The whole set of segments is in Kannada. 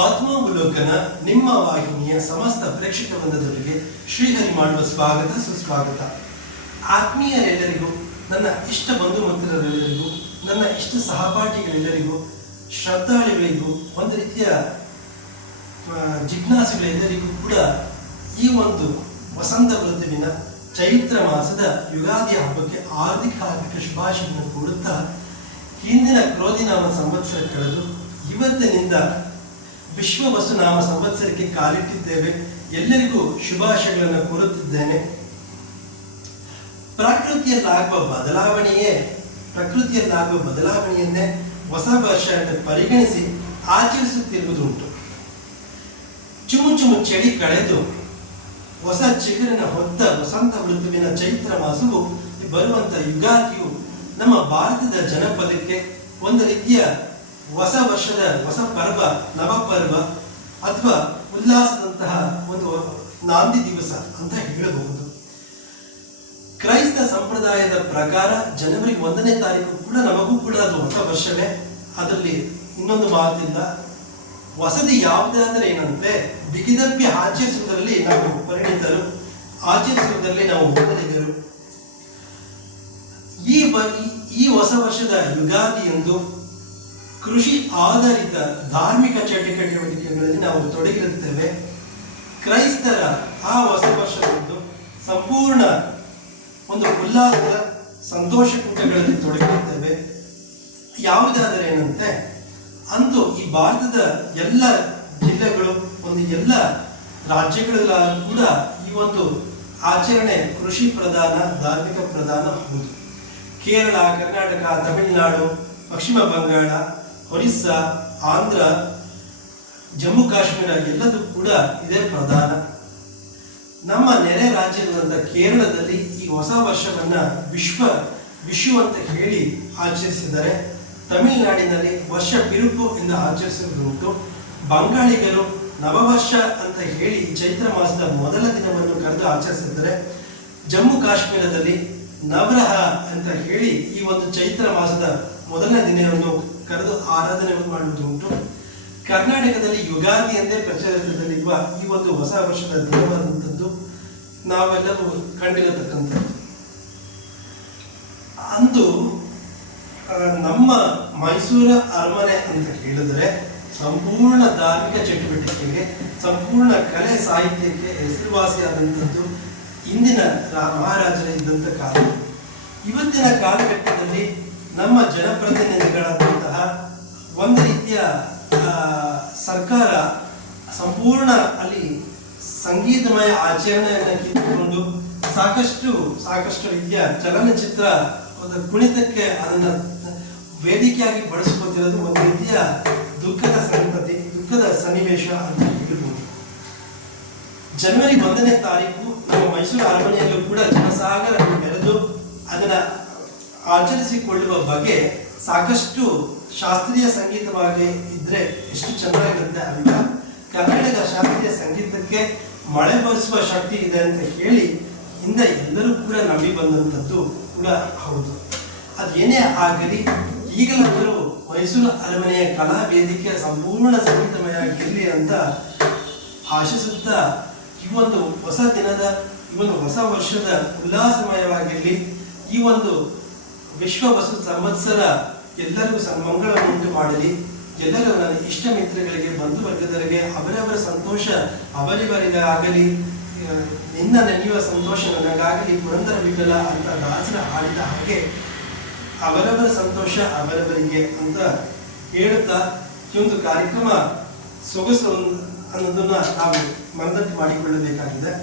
ಆತ್ಮಾವಲೋಕನ ನಿಮ್ಮ ವಾಹಿನಿಯ ಸಮಸ್ತ ಪ್ರೇಕ್ಷಕ ವೃಂದದವರಿಗೆ ಶ್ರೀಹರಿ ಮಾಡುವ ಸ್ವಾಗತ ಸುಸ್ವಾಗತ. ಆತ್ಮೀಯರೆಲ್ಲರಿಗೂ, ನನ್ನ ಇಷ್ಟ ಬಂಧು ಮಿತ್ರರೆಲ್ಲರಿಗೂ, ನನ್ನ ಇಷ್ಟ ಸಹಪಾಠಿಗಳೆಲ್ಲರಿಗೂ, ಶ್ರದ್ಧಾಳುಗಳಿಗೂ, ಒಂದು ರೀತಿಯ ಜಿಜ್ಞಾಸುಗಳೆಲ್ಲರಿಗೂ ಕೂಡ ಈ ಒಂದು ವಸಂತ ಋತುವಿನ ಚೈತ್ರ ಮಾಸದ ಯುಗಾದಿ ಹಬ್ಬಕ್ಕೆ ಹಾರ್ದಿಕ ಶುಭಾಶಯವನ್ನು ಕೋರುತ್ತಾ, ಹಿಂದಿನ ಕ್ರೋಧಿನಾಮ ಸಂವತ್ಸರ ಕಳೆದು ಇವತ್ತಿನಿಂದ ವಿಶ್ವ ವಸುನಾಮ ಸಂವತ್ಸರಕ್ಕೆ ಕಾಲಿಟ್ಟಿದ್ದೇವೆ. ಎಲ್ಲರಿಗೂ ಶುಭಾಶಯಗಳನ್ನು ಕೋರುತ್ತಿದ್ದೇನೆ. ಪ್ರಕೃತಿಯಲ್ಲಾಗುವ ಬದಲಾವಣೆಯನ್ನೇ ಹೊಸ ವರ್ಷ ಎಂದು ಪರಿಗಣಿಸಿ ಆಚರಿಸುತ್ತಿರುವುದುಂಟು. ಚುಮು ಚಳಿ ಕಳೆದು ಹೊಸ ಚಿಗುರಿನ ಹೊತ್ತ ವಸಂತ ಋತುವಿನ ಚೈತ್ರ ಮಾಸವು ಬರುವಂತ ಯುಗಾದಿಯು ನಮ್ಮ ಭಾರತದ ಜನಪದಕ್ಕೆ ಒಂದು ರೀತಿಯ ಹೊಸ ವರ್ಷದ ಹೊಸ ಪರ್ವ, ನವಪರ್ವ ಅಥವಾ ಉಲ್ಲಾಸದಂತಹ ಒಂದು ನಾಂದಿ ದಿವಸ ಅಂತ ಹೇಳಬಹುದು. ಕ್ರೈಸ್ತ ಸಂಪ್ರದಾಯದ ಪ್ರಕಾರ ಜನವರಿ 1ನೇ ತಾರೀಕು ಕೂಡ ನಮಗೂ ಕೂಡ ಅದು ಹೊಸ ವರ್ಷವೇ. ಅದರಲ್ಲಿ ಇನ್ನೊಂದು ಮಾತಿಲ್ಲ. ಹೊಸದು ಯಾವುದಾದರೆ ಏನಂತೆ, ಬಿಗಿದಪ್ಪಿ ಆಚರಿಸುವುದರಲ್ಲಿ ನಾವು ಪರಿಣಿತರು, ಆಚರಿಸುವುದರಲ್ಲಿ ನಾವು ಮೊದಲಿಗರು. ಈ ಹೊಸ ವರ್ಷದ ಯುಗಾದಿ ಎಂದು ಕೃಷಿ ಆಧಾರಿತ ಧಾರ್ಮಿಕ ಚಟುವಟಿಕೆಗಳಲ್ಲಿ ನಾವು ತೊಡಗಿರುತ್ತೇವೆ. ಕ್ರೈಸ್ತರ ಆ ಹೊಸ ವರ್ಷದಂದು ಸಂಪೂರ್ಣ ಒಂದು ಉಲ್ಲಾಸದ ಸಂತೋಷ ಕೂಟಗಳಲ್ಲಿ ತೊಡಗಿರುತ್ತೇವೆ. ಯಾವುದಾದರೆ ಏನಂತೆ, ಅಂದು ಈ ಭಾರತದ ಎಲ್ಲ ಜಿಲ್ಲೆಗಳು, ಎಲ್ಲ ರಾಜ್ಯಗಳ ಕೂಡ ಈ ಒಂದು ಆಚರಣೆ ಕೃಷಿ ಪ್ರಧಾನ, ಧಾರ್ಮಿಕ ಪ್ರಧಾನ ಹೌದು. ಕೇರಳ, ಕರ್ನಾಟಕ, ತಮಿಳುನಾಡು, ಪಶ್ಚಿಮ ಬಂಗಾಳ, ಒರಿಸ್ಸಾ, ಆಂಧ್ರ, ಜಮ್ಮು ಕಾಶ್ಮೀರ ಎಲ್ಲದೂ ಕೂಡ ಇದೇ ಪ್ರಧಾನ. ನಮ್ಮ ನೆರೆ ರಾಜ್ಯದಂತ ಕೇರಳದಲ್ಲಿ ಈ ಹೊಸ ವರ್ಷವನ್ನ ವಿಶು ಅಂತ ಹೇಳಿ ಆಚರಿಸಿದರೆ, ತಮಿಳುನಾಡಿನಲ್ಲಿ ವರ್ಷ ಬಿರುಕು ಎಂದು ಆಚರಿಸುವುದುಂಟು. ಬಂಗಾಳಿಗರು ನವವರ್ಷ ಅಂತ ಹೇಳಿ ಚೈತ್ರ ಮಾಸದ ಮೊದಲ ದಿನವನ್ನು ಕರೆದು ಆಚರಿಸಿದರೆ, ಜಮ್ಮು ಕಾಶ್ಮೀರದಲ್ಲಿ ನವರಹ ಅಂತ ಹೇಳಿ ಈ ಒಂದು ಚೈತ್ರ ಮಾಸದ ಮೊದಲನೇ ದಿನವನ್ನು ಕರೆದು ಆರಾಧನೆ ಮಾಡುವುದುಂಟು. ಕರ್ನಾಟಕದಲ್ಲಿ ಯುಗಾದಿ ಎಂದೇ ಪ್ರಚಲಿತದಲ್ಲಿರುವ ಈ ಒಂದು ಹೊಸ ವರ್ಷದ ದಿನವಾದಂಥದ್ದು ನಾವೆಲ್ಲರೂ ಕಂಡಿರತಕ್ಕಂಥದ್ದು. ಅಂದು ನಮ್ಮ ಮೈಸೂರ ಅರಮನೆ ಅಂತ ಹೇಳಿದರೆ ಸಂಪೂರ್ಣ ಧಾರ್ಮಿಕ ಚಟುವಟಿಕೆಗೆ, ಸಂಪೂರ್ಣ ಕಲೆ ಸಾಹಿತ್ಯಕ್ಕೆ ಹೆಸರುವಾಸಿಯಾದಂಥದ್ದು ಇಂದಿನ ಮಹಾರಾಜರ ಇದ್ದಂಥ ಕಾಲ. ಇವತ್ತಿನ ಕಾಲಘಟ್ಟದಲ್ಲಿ ನಮ್ಮ ಜನಪ್ರತಿನಿಧಿಗಳಾದಂತಹ ಒಂದು ರೀತಿಯ ಸರ್ಕಾರ ಸಂಪೂರ್ಣ ಅಲ್ಲಿ ಸಂಗೀತಮಯ ಆಚರಣೆಯನ್ನು ಕಿತ್ತುಕೊಂಡು ಸಾಕಷ್ಟು ರೀತಿಯ ಚಲನಚಿತ್ರ ಕುಣಿತಕ್ಕೆ ಅದನ್ನು ವೇದಿಕೆಯಾಗಿ ಬಳಸಿಕೊತಿರೋದು ಒಂದು ರೀತಿಯ ದುಃಖದ ಸನ್ನಿವೇಶ ಅಂತ ಹೇಳ್ಬೋದು. ಜನವರಿ 1ನೇ ತಾರೀಕು ನಮ್ಮ ಮೈಸೂರು ಅರಮನೆಯಲ್ಲೂ ಕೂಡ ಜನಸಾಗರ ಬೆರೆದು ಅದನ್ನ ಆಚರಿಸಿಕೊಳ್ಳುವ ಬಗ್ಗೆ ಸಾಕಷ್ಟು ಶಾಸ್ತ್ರೀಯ ಸಂಗೀತವಾಗಿ ಇದ್ರೆ ಎಷ್ಟು ಚೆನ್ನಾಗಿರುತ್ತೆ ಅಂತ. ಕರ್ನಾಟಕ ಶಾಸ್ತ್ರೀಯ ಸಂಗೀತಕ್ಕೆ ಮಳೆ ಬರಿಸುವ ಶಕ್ತಿ ಇದೆ ಅಂತ ಹೇಳಿ ಹಿಂದೆ ಎಲ್ಲರೂ ಕೂಡ ನಂಬಿ ಬಂದಂಥದ್ದು ಕೂಡ ಹೌದು. ಅದೇನೇ ಆಗಲಿ, ಈಗಲಾದರೂ ಮೈಸೂರು ಅರಮನೆಯ ಕಲಾ ವೇದಿಕೆ ಸಂಪೂರ್ಣ ಸಂಗೀತಮಯ ಆಗಿರಲಿ ಅಂತ ಆಶಿಸುತ್ತಾ, ಈ ಒಂದು ಹೊಸ ದಿನದ, ಈ ಒಂದು ಹೊಸ ವರ್ಷದ ಉಲ್ಲಾಸಮಯವಾಗಿರಲಿ. ಈ ಒಂದು ವಿಶ್ವ ವಸು ಸಂವತ್ಸರ ಎಲ್ಲರಿಗೂ ಮಂಗಳವನ್ನುಂಟು ಮಾಡಲಿ. ಎಲ್ಲರೂ ನನ್ನ ಇಷ್ಟ ಮಿತ್ರಗಳಿಗೆ, ಬಂಧು ವರ್ಗದವರಿಗೆ ಅವರವರ ಸಂತೋಷ ಅವರಿವರಿಗಾಗಲಿ, ನಿನ್ನ ನೆನೆಯುವ ಸಂತೋಷ ನನಗಾಗಲಿ, ಪುರಂದರ ವಿಠಲ ಅಂತ ದಾಸರ ಹಾಡಿದ ಹಾಗೆ ಅವರವರ ಸಂತೋಷ ಅವರವರಿಗೆ ಅಂತ ಹೇಳುತ್ತಾ, ಈ ಒಂದು ಕಾರ್ಯಕ್ರಮ ಸೊಗಸು ಅನ್ನೋದನ್ನ ನಾವು ಮನದಟ್ಟು ಮಾಡಿಕೊಳ್ಳಬೇಕಾಗಿದೆ.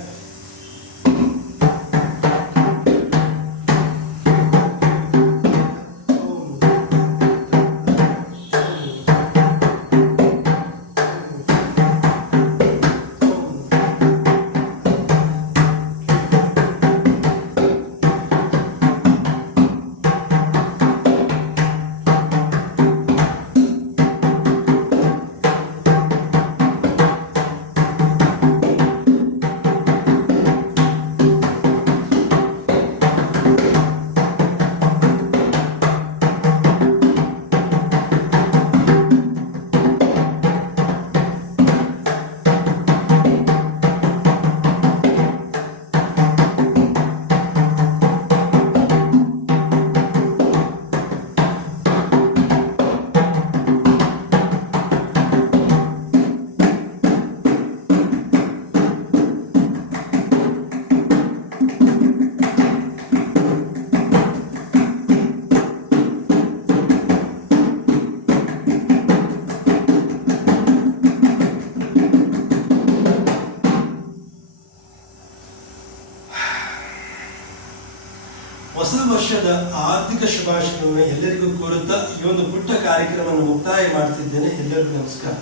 ವರ್ಷದ ಆರ್ಥಿಕ ಶುಭಾಶಯವನ್ನು ಎಲ್ಲರಿಗೂ ಕೋರುತ್ತಾ ಈ ಒಂದು ಪುಟ್ಟ ಕಾರ್ಯಕ್ರಮವನ್ನು ಮುಕ್ತಾಯ ಮಾಡ್ತಿದ್ದೇನೆ. ಎಲ್ಲರಿಗೂ ನಮಸ್ಕಾರ.